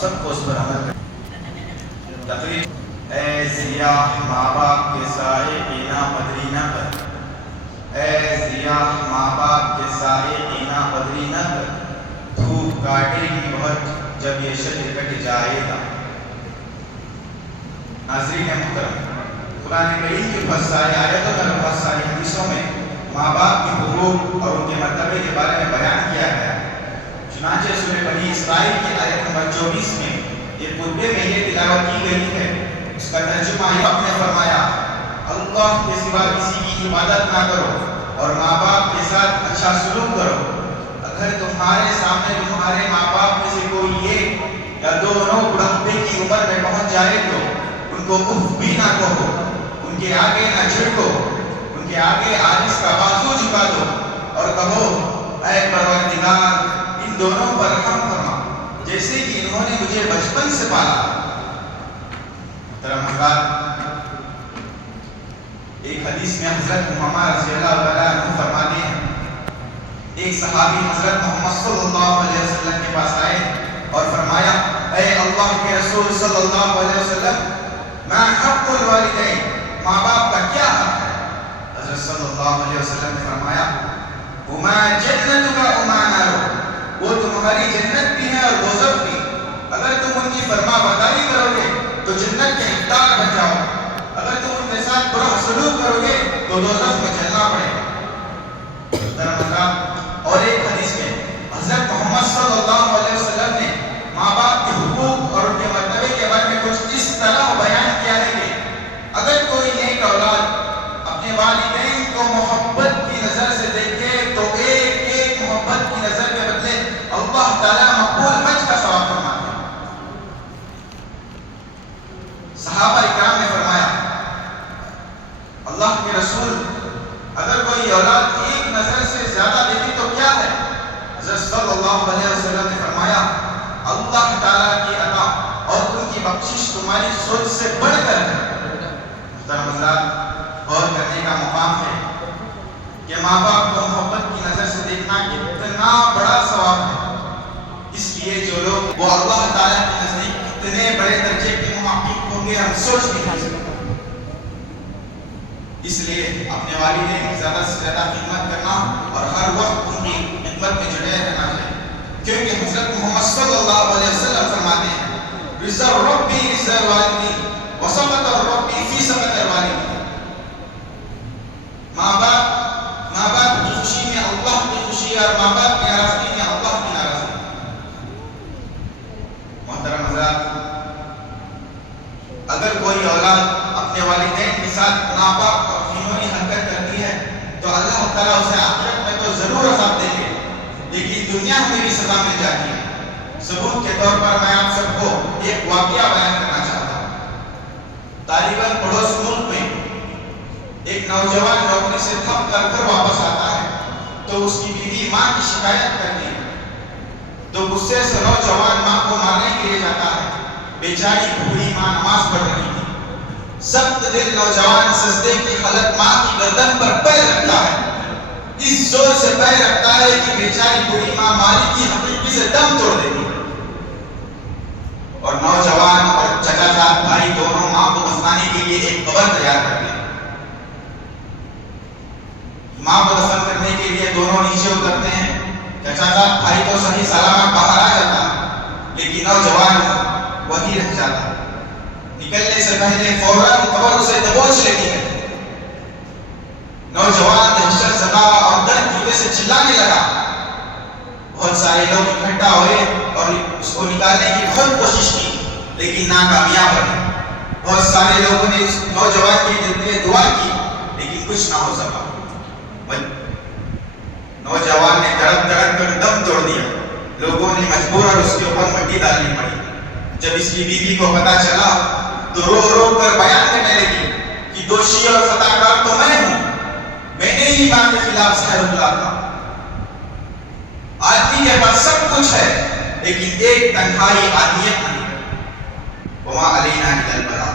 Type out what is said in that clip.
سب کو اس پر عمل کریں. تقریر اے سیاہ ماں باپ کے سائے اینا بدری نہ کر، اے سیاہ ماں باپ کے سائے اینا بدری نہ کر، دھوپ کاٹے گی بہت جب یہ شجر کٹ جائے گا. ناظرین محترم، قرآن کریم کی بہت ساری آیتوں میں اور بہت ساری حدیثوں میں ماں باپ کے حقوق اور ان کے مرتبے کے بارے میں بیان کیا گیا. چنانچہ سورہ بنی اسرائیل کی آیت نمبر 24 میں یہ قربے میں یہ تلاوت کی گئی ہے. اس کا ترجمہ یہ آپ نے فرمایا، اللہ کے سوا کسی کی عبادت نہ کرو اور ماں باپ کے ساتھ اچھا سلوک کرو. اگر تمہارے سامنے تمہارے ماں باپ میں سے کوئی ایک یا دونوں بڑھاپے کی عمر میں پہنچ جائے تو ان کو اف بھی نہ کہو، ان کے آگے نہ جھڑکو، ان کے آگے عاجز کا بازو جھکا دو اور کہو اے پروردگار ان دونوں پر رحم فرما جیسے کہ انہوں نے مجھے بچپن سے پالا. محترم حضرات، ایک حدیث میں حضرت محمد رضی اللہ عنہ فرماتے ہیں، ایک صحابی حضرت محمد صلی اللہ علیہ وسلم کے پاس آئے اور فرمایا، اے اللہ کے رسول صلی اللہ علیہ وسلم، ما حق الوالدین، ماں باپ کا کیا حق ہے؟ حضرت صلی اللہ علیہ وسلم نے فرمایا، ہما جنتک وما نار، وہ تمہاری جنت بھی ہے اور دوزخ بھی. اگر تم ان کی فرما برداری کرو گے تو جنت کے حقدار بن جاؤ، اگر تم ان کے ساتھ برا سلوک کرو گے تو دوزخ میں جلنا پڑے گا. اور ایک حدیث میں حضرت محمد صلی اللہ علیہ وسلم نے ماں باپ کے حقوق اور ان کے مرتبے کے بارے میں کچھ اس طرح بیان کیا ہے کہ اگر کوئی نیک اولاد اپنے والدین کو محبت کی نظر سے دیکھے تو ایک ایک محبت کی نظر کے بدلے اللہ تعالیٰ مقبول حج کا ثواب فرماتے ہیں. صحابہ اکرام نے فرمایا، اللہ کے رسول اگر کوئی اولاد ایک نظر سے زیادہ دیکھے تو کیا ہے؟ حضرت صلی اللہ علیہ وسلم نے فرمایا، اللہ تعالیٰ کی عطا اور ان کی بخشش تمہاری سوچ سے بڑھ کر ہے. محترم حضرات، غور کرنے کا مقام ہے کہ ماں باپ کو محبت کی نظر سے دیکھنا کتنا بڑا ثواب ہے. اس لیے جو لوگ وہ اللہ تعالیٰ کے نزدیک کتنے بڑے درجے کے محقق ہوں گے ہم سوچ نہیں سکتے. اس لیے اپنے والدین کی زیادہ سے زیادہ خدمت کرنا اور ہر وقت ان کی خدمت میں جڑے رہنا چاہیے، کیونکہ حضرت محمد صلی اللہ علیہ وسلم فرماتے ہیں، رضا ربی رضا الوالدین وسخط ربی فی سخط الوالدین. ماں باپ کی خوشی میں اللہ کی خوشی اور ماں باپ کی ناراضگی میں اللہ کی ناراضگی. محترم حضرات، اگر کوئی اولاد اپنے والدین کے ساتھ ناپاک اور گھناؤنی حرکت کرتی ہے تو اللہ تعالیٰ اسے آخرت میں تو ضرور عذاب دیں گے، لیکن دنیا میں بھی سزا مل جاتی ہے. ثبوت کے طور پر میں آپ سب کو ایک واقعہ بیان کرنا چاہتا ہوں. طالباً پڑوس ملک میں ایک نوجوان نوکری سے تھک کر گھر واپس آتا ہے تو اس کی بیوی ماں کی شکایت کرتی ہے تو غصے سے نوجوان ماں کو مارنے کے لیے جاتا ہے. بیچاری بوڑھی ماں نماز پڑھ رہی تھی. سخت دل نوجوان سجدے کی حالت ماں کی گردن پر پیر رکھتا ہے، اس زور سے پیر رکھتا ہے کہ بیچاری بوڑھی ماں مالک کی حقیقی سے دم توڑ دیتی ہے. اور نوجوان اور چچا زاد بھائی دونوں ماں کو دفنانے کے لیے ایک قبر تیار کرتے ہیں. ماں کو دفن کرنے کے لیے دونوں نیچے اترتے ہیں. چچا زاد بھائی تو صحیح سلامت باہر آ جاتا ہے لیکن نوجوان وہی رہ جاتا ہے. نکلنے سے پہلے فوراً قبر اسے دبوچ لیتی ہے. نوجوان دہشت زدہ اور درد کی وجہ سے چلانے لگا. بہت سارے لوگ اکٹھا ہوئے اور اس کو نکالنے کی بہت کوشش کی لیکن ناکامیاب رہے. بہت سارے لوگوں نے اس نوجوان کے لیے دعا کی لیکن کچھ نہ ہو سکا. نوجوان نے تڑپ تڑپ کر دم توڑ دیا. لوگوں نے مجبور اور اس کے اوپر مٹی ڈالنی پڑی. جب اس کی بیوی کو پتا چلا تو رو رو کر بیان کرنے لگی کہ دوشی اور خطا کار تو میں ہوں، میں نے ہی ماں کے خلاف زہر اگلا تھا. آدمی کے پاس سب کچھ ہے لیکن ایک تنہائی آدمیت نہیں. وما علینا الا البلاغ.